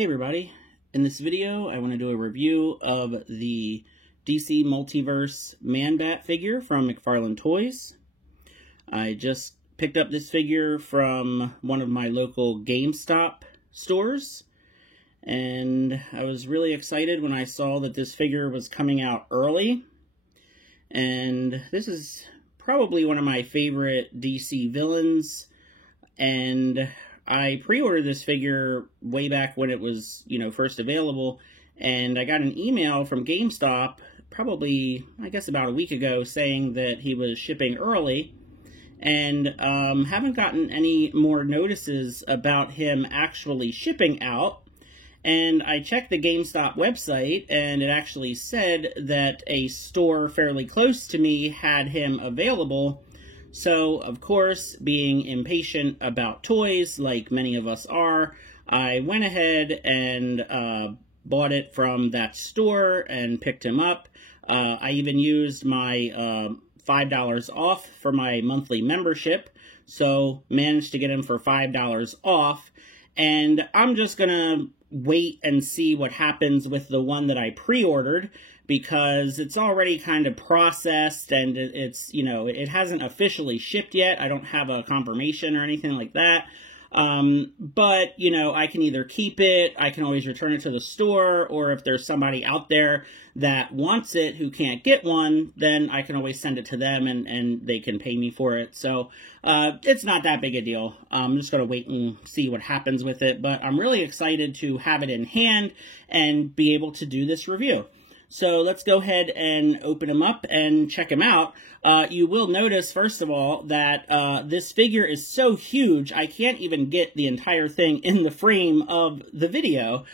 Hey everybody, in this video I want to do a review of the DC Multiverse Man-Bat figure from McFarlane Toys. I just picked up this figure from one of my local GameStop stores, and I was really excited when I saw that this figure was coming out early. And this is probably one of my favorite DC villains, and I pre-ordered this figure way back when it was, first available, and I got an email from GameStop probably, I guess about a week ago, saying that he was shipping early, and haven't gotten any more notices about him actually shipping out. And I checked the GameStop website, and it actually said that a store fairly close to me had him available. So, of course, being impatient about toys, like many of us are, I went ahead and bought it from that store and picked him up. I even used my $5 off for my monthly membership, so managed to get him for $5 off. And I'm just going to wait and see what happens with the one that I pre-ordered, because it's already kind of processed and it's, it hasn't officially shipped yet. I don't have a confirmation or anything like that. But, I can either keep it, I can always return it to the store, or if there's somebody out there that wants it who can't get one, then I can always send it to them and they can pay me for it. So, it's not that big a deal. I'm just going to wait and see what happens with it, but I'm really excited to have it in hand and be able to do this review. So let's go ahead and open him up and check him out. You will notice, first of all, that this figure is so huge, I can't even get the entire thing in the frame of the video,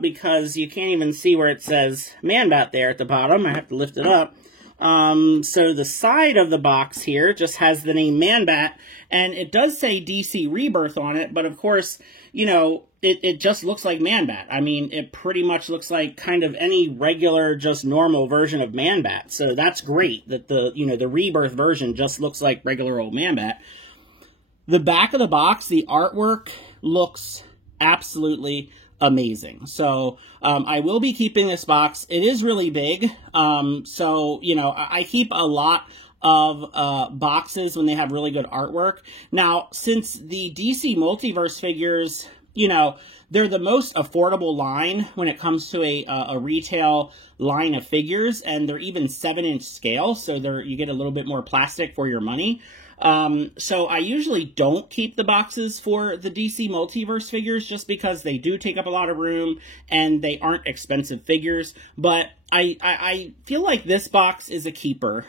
because you can't even see where it says Man-Bat there at the bottom. I have to lift it up. So the side of the box here just has the name Man-Bat, and it does say DC Rebirth on it, but of course, it just looks like Man-Bat. I mean, it pretty much looks like kind of any regular, just normal version of Man-Bat. So that's great that the Rebirth version just looks like regular old Man-Bat. The back of the box, the artwork looks absolutely amazing. So, I will be keeping this box. It is really big. So, I keep a lot of boxes when they have really good artwork. Now, since the DC Multiverse figures, they're the most affordable line when it comes to a retail line of figures, and they're even 7-inch scale, so you get a little bit more plastic for your money. So I usually don't keep the boxes for the DC Multiverse figures just because they do take up a lot of room and they aren't expensive figures. But I feel like this box is a keeper,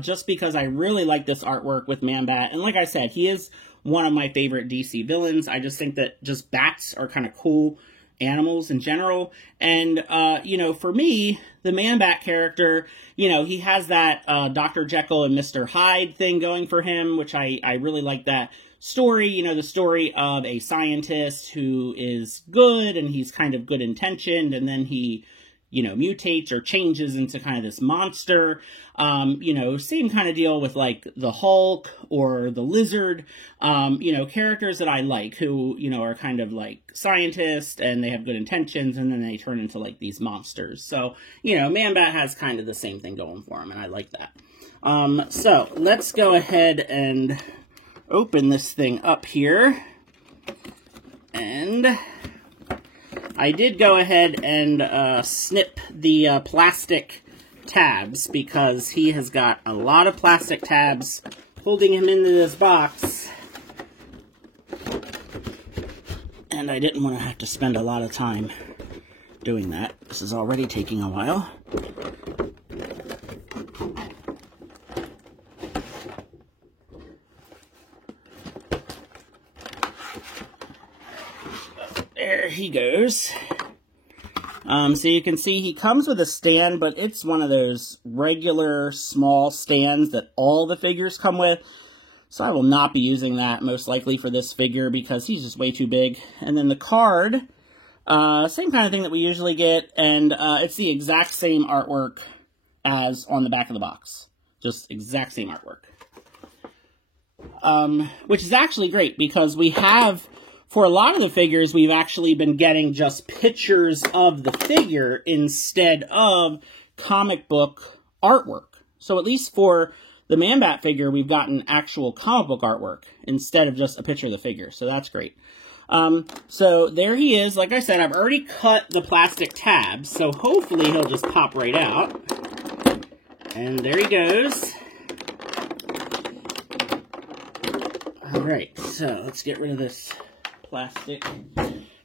just because I really like this artwork with Man-Bat. And like I said, he is one of my favorite DC villains. I just think that just bats are kind of cool animals in general. And, for me, the Man-Bat character, he has that Dr. Jekyll and Mr. Hyde thing going for him, which I really like that story, the story of a scientist who is good and he's kind of good intentioned, and then he mutates or changes into kind of this monster. Same kind of deal with like the Hulk or the Lizard, characters that I like who, are kind of like scientists and they have good intentions and then they turn into like these monsters. So, Man-Bat has kind of the same thing going for him, and I like that. So let's go ahead and open this thing up here. And I did go ahead and snip the plastic tabs, because he has got a lot of plastic tabs holding him into this box. And I didn't want to have to spend a lot of time doing that. This is already taking a while. There he goes. So you can see he comes with a stand, but it's one of those regular small stands that all the figures come with. So I will not be using that most likely for this figure because he's just way too big. And then the card, same kind of thing that we usually get, and it's the exact same artwork as on the back of the box. Just exact same artwork. Which is actually great because we have for a lot of the figures, we've actually been getting just pictures of the figure instead of comic book artwork. So at least for the Man-Bat figure, we've gotten actual comic book artwork instead of just a picture of the figure. So that's great. So there he is. Like I said, I've already cut the plastic tabs, so hopefully he'll just pop right out. And there he goes. Alright, so let's get rid of this plastic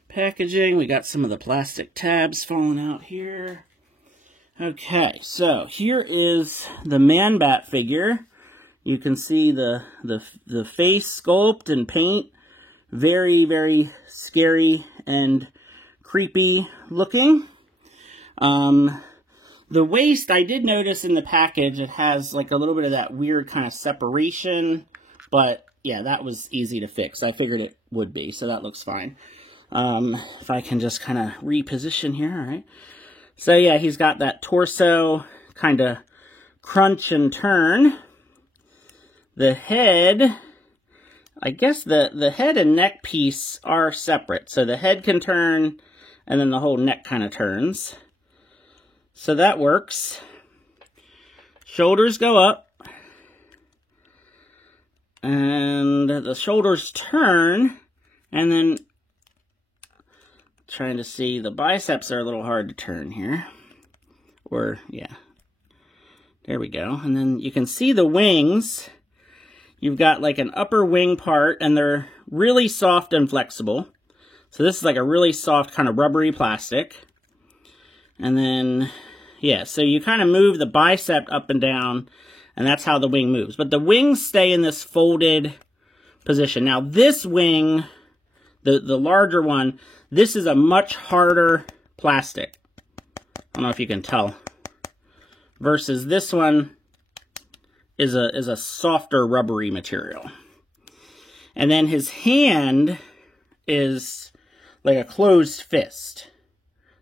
packaging. We got some of the plastic tabs falling out here. Okay, so here is the Man-Bat figure. You can see the face sculpt and paint. Very, very scary and creepy looking. The waist, I did notice in the package, it has like a little bit of that weird kind of separation, but yeah, that was easy to fix. I figured it would be, so that looks fine. If I can just kind of reposition here, all right. So yeah, he's got that torso kind of crunch and turn. The head, I guess the head and neck piece are separate. So the head can turn, and then the whole neck kind of turns. So that works. Shoulders go up. And the shoulders turn, and then trying to see, the biceps are a little hard to turn here. Or, yeah. There we go. And then you can see the wings. You've got like an upper wing part, and they're really soft and flexible. So this is like a really soft kind of rubbery plastic. And then, yeah, so you kind of move the bicep up and down, and that's how the wing moves. But the wings stay in this folded position. Now this wing, the larger one, this is a much harder plastic. I don't know if you can tell. Versus this one is a softer rubbery material. And then his hand is like a closed fist.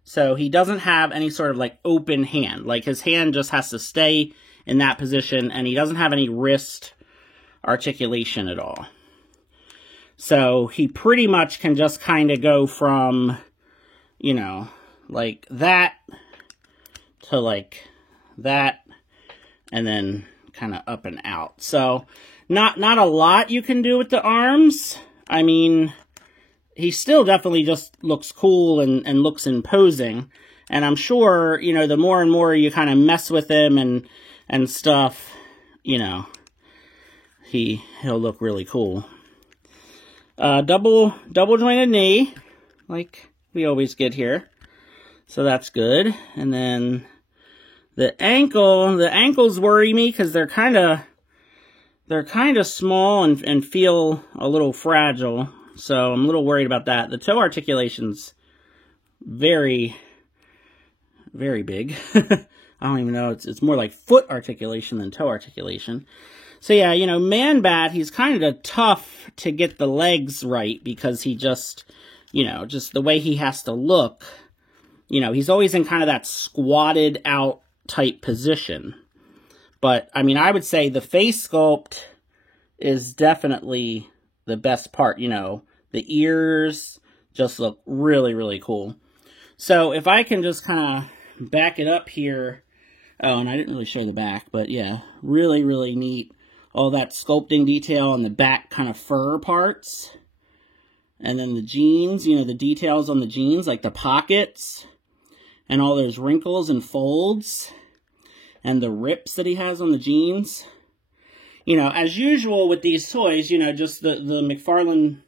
So he doesn't have any sort of like open hand. Like his hand just has to stay in that position, and he doesn't have any wrist articulation at all. So he pretty much can just kind of go from, you know, like that to like that, and then kind of up and out. So not a lot you can do with the arms. I mean, he still definitely just looks cool and looks imposing. And I'm sure, you know, the more and more you kind of mess with him and stuff, you know, he'll look really cool. Double jointed knee, like we always get here. So that's good. And then the ankles worry me because they're kind of small and feel a little fragile. So I'm a little worried about that. The toe articulation's very, very big. I don't even know. It's more like foot articulation than toe articulation. So yeah, you know, Man-Bat, he's kind of tough to get the legs right because he just, you know, just the way he has to look, you know, he's always in kind of that squatted out type position. But, I mean, I would say the face sculpt is definitely the best part, you know. The ears just look really, really cool. So if I can just kind of back it up here. Oh, and I didn't really show the back, but yeah, really, really neat. All that sculpting detail on the back kind of fur parts. And then the jeans, you know, the details on the jeans, like the pockets. And all those wrinkles and folds. And the rips that he has on the jeans. You know, as usual with these toys, you know, just the McFarlane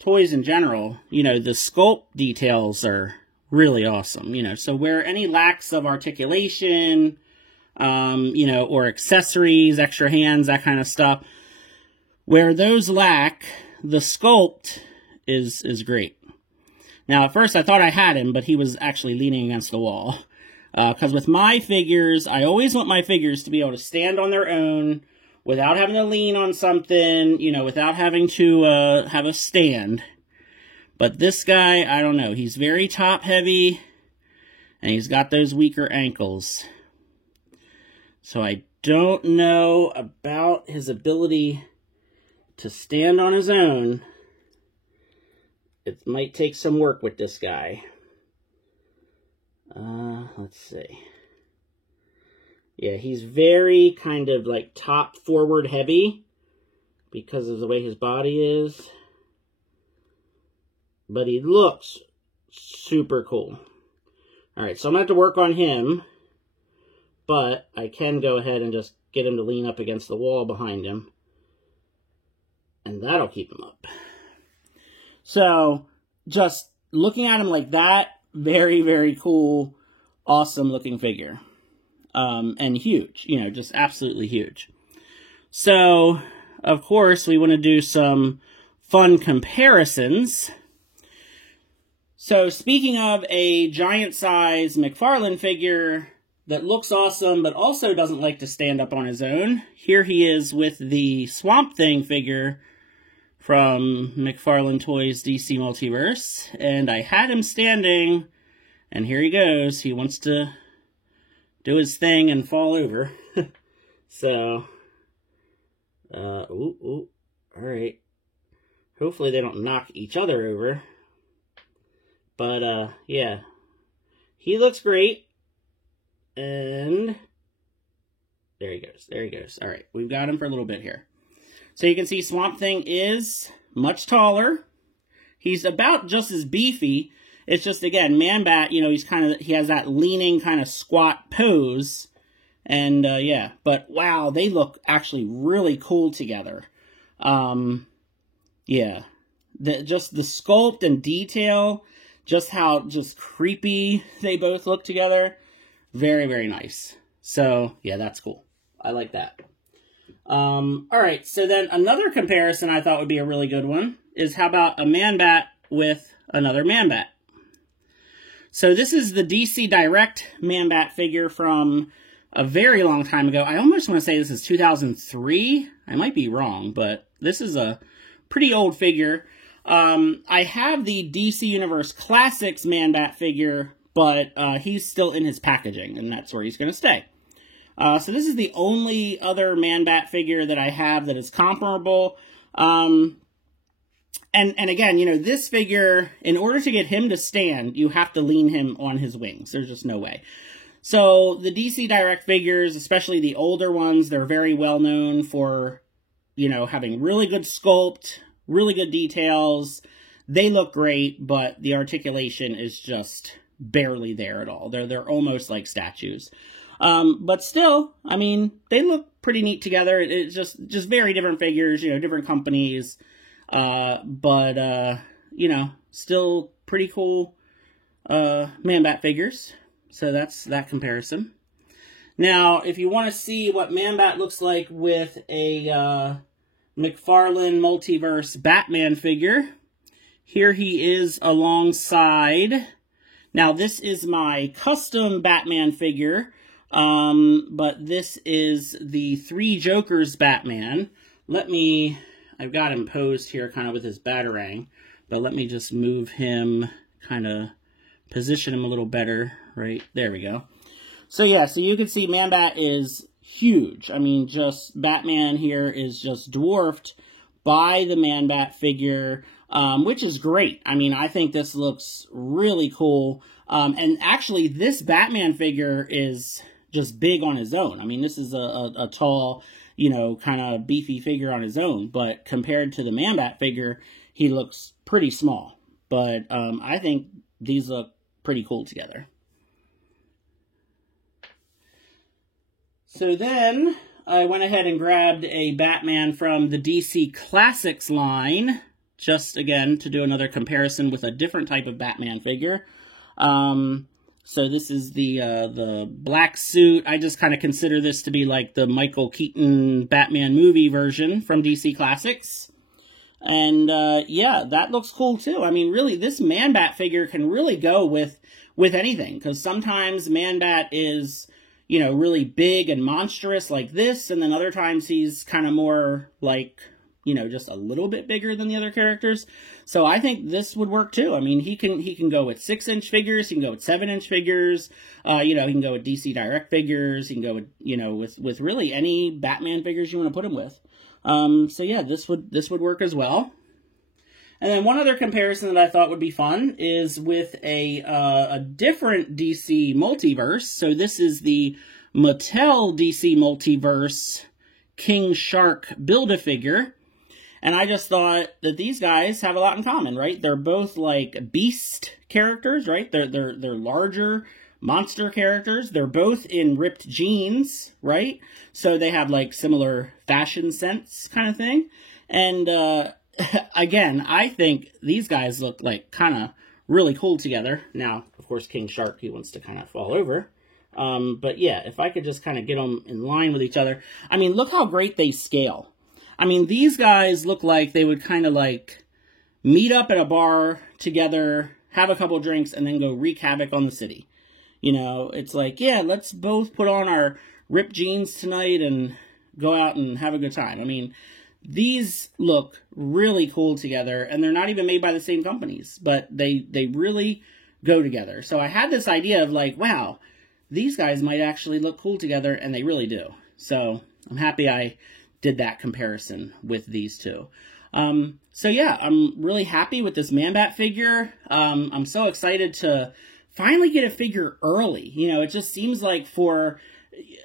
toys in general, you know, the sculpt details are really awesome, you know. So where any lacks of articulation, you know, or accessories, extra hands, that kind of stuff, where those lack, the sculpt is great. Now, at first I thought I had him, but he was actually leaning against the wall. Because with my figures, I always want my figures to be able to stand on their own without having to lean on something, you know, without having to have a stand. But this guy, I don't know, he's very top heavy, and he's got those weaker ankles. So I don't know about his ability to stand on his own. it might take some work with this guy. Let's see. Yeah, he's very kind of like top forward heavy because of the way his body is. But he looks super cool. Alright, so I'm going to have to work on him. But I can go ahead and just get him to lean up against the wall behind him. And that'll keep him up. So, just looking at him like that, very, very cool, awesome looking figure. And huge, you know, just absolutely huge. So, of course, we want to do some fun comparisons. So, speaking of a giant size McFarlane figure that looks awesome, but also doesn't like to stand up on his own, here he is with the Swamp Thing figure from McFarlane Toys DC Multiverse. And I had him standing, and here he goes. He wants to do his thing and fall over. So, all right. Hopefully they don't knock each other over. But, yeah. He looks great. And there he goes. There he goes. All right. We've got him for a little bit here. So you can see Swamp Thing is much taller. He's about just as beefy. It's just, again, Man-Bat, you know, he has that leaning kind of squat pose. And, yeah. But, wow, they look actually really cool together. Yeah. Just the sculpt and detail, just how creepy they both look together. Very, very nice. So, yeah, that's cool. I like that. Alright, so then another comparison I thought would be a really good one is how about a Man-Bat with another Man-Bat. So this is the DC Direct Man-Bat figure from a very long time ago. I almost want to say this is 2003. I might be wrong, but this is a pretty old figure. I have the DC Universe Classics Man-Bat figure, but he's still in his packaging, and that's where he's going to stay. So this is the only other Man-Bat figure that I have that is comparable. And again, you know, this figure, in order to get him to stand, you have to lean him on his wings. There's just no way. So the DC Direct figures, especially the older ones, they're very well known for, you know, having really good sculpt, really good details. They look great, but the articulation is just barely there at all. They're almost like statues. But still, I mean, they look pretty neat together. It's just very different figures, you know, different companies. But you know, still pretty cool, Man-Bat figures. So that's that comparison. Now, if you want to see what Man-Bat looks like with a, McFarlane Multiverse Batman figure, here he is alongside. Now, this is my custom Batman figure. But this is the Three Jokers Batman. I've got him posed here kind of with his Batarang, but let me just move him, kind of position him a little better, right? There we go. So yeah, so you can see Man-Bat is huge. I mean, just Batman here is just dwarfed by the Man-Bat figure, which is great. I mean, I think this looks really cool. And actually, this Batman figure is just big on his own. I mean, this is a tall, you know, kind of beefy figure on his own, but compared to the Man-Bat figure, he looks pretty small. But I think these look pretty cool together. So then I went ahead and grabbed a Batman from the DC Classics line, just again to do another comparison with a different type of Batman figure. So this is the black suit. I just kind of consider this to be like the Michael Keaton Batman movie version from DC Classics. And yeah, that looks cool too. I mean, really, this Man-Bat figure can really go with anything, because sometimes Man-Bat is, you know, really big and monstrous like this, and then other times he's kind of more like, you know, just a little bit bigger than the other characters. So I think this would work too. I mean, he can go with 6-inch figures, he can go with 7-inch figures, you know, he can go with DC Direct figures, he can go with, you know, with really any Batman figures you want to put him with. So yeah, this would work as well. And then one other comparison that I thought would be fun is with a different DC Multiverse. So this is the Mattel DC Multiverse King Shark Build-A-Figure. And I just thought that these guys have a lot in common, right? They're both like beast characters, right? They're larger monster characters. They're both in ripped jeans, right? So they have like similar fashion sense kind of thing. And again, I think these guys look like kind of really cool together. Now, of course, King Shark, he wants to kind of fall over. But yeah, if I could just kind of get them in line with each other. I mean, look how great they scale. I mean, these guys look like they would kind of like meet up at a bar together, have a couple drinks, and then go wreak havoc on the city. You know, it's like, yeah, let's both put on our ripped jeans tonight and go out and have a good time. I mean, these look really cool together, and they're not even made by the same companies, but they really go together. So I had this idea of like, wow, these guys might actually look cool together, and they really do. So I'm happy I did that comparison with these two. So yeah, I'm really happy with this Man-Bat figure. I'm so excited to finally get a figure early. You know, it just seems like for,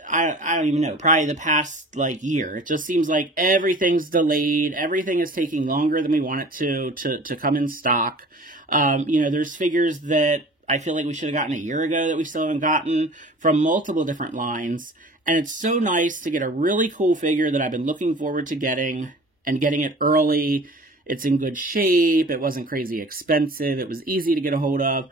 I don't even know, probably the past like year, it just seems like everything's delayed. Everything is taking longer than we want it to come in stock. You know, there's figures that I feel like we should have gotten a year ago that we still haven't gotten from multiple different lines. And it's so nice to get a really cool figure that I've been looking forward to getting, and getting it early. It's in good shape. It wasn't crazy expensive. It was easy to get a hold of.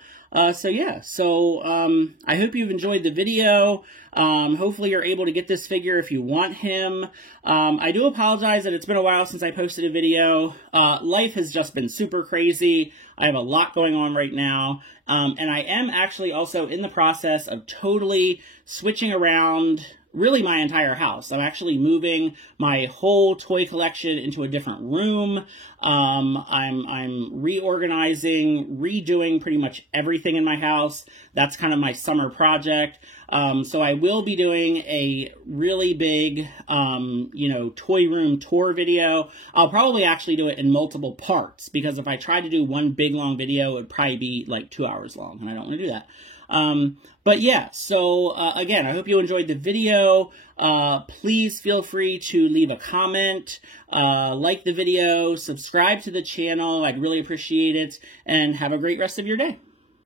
So yeah, I hope you've enjoyed the video. Hopefully you're able to get this figure if you want him. I do apologize that it's been a while since I posted a video. Life has just been super crazy. I have a lot going on right now. And I am actually also in the process of totally switching around really my entire house. I'm actually moving my whole toy collection into a different room. I'm reorganizing, redoing pretty much everything in my house. That's kind of my summer project. So I will be doing a really big, you know, toy room tour video. I'll probably actually do it in multiple parts, because if I tried to do one big long video, it would probably be like 2 hours long, and I don't want to do that. But yeah, so again, I hope you enjoyed the video. Please feel free to leave a comment, like the video, subscribe to the channel. I'd really appreciate it, and have a great rest of your day.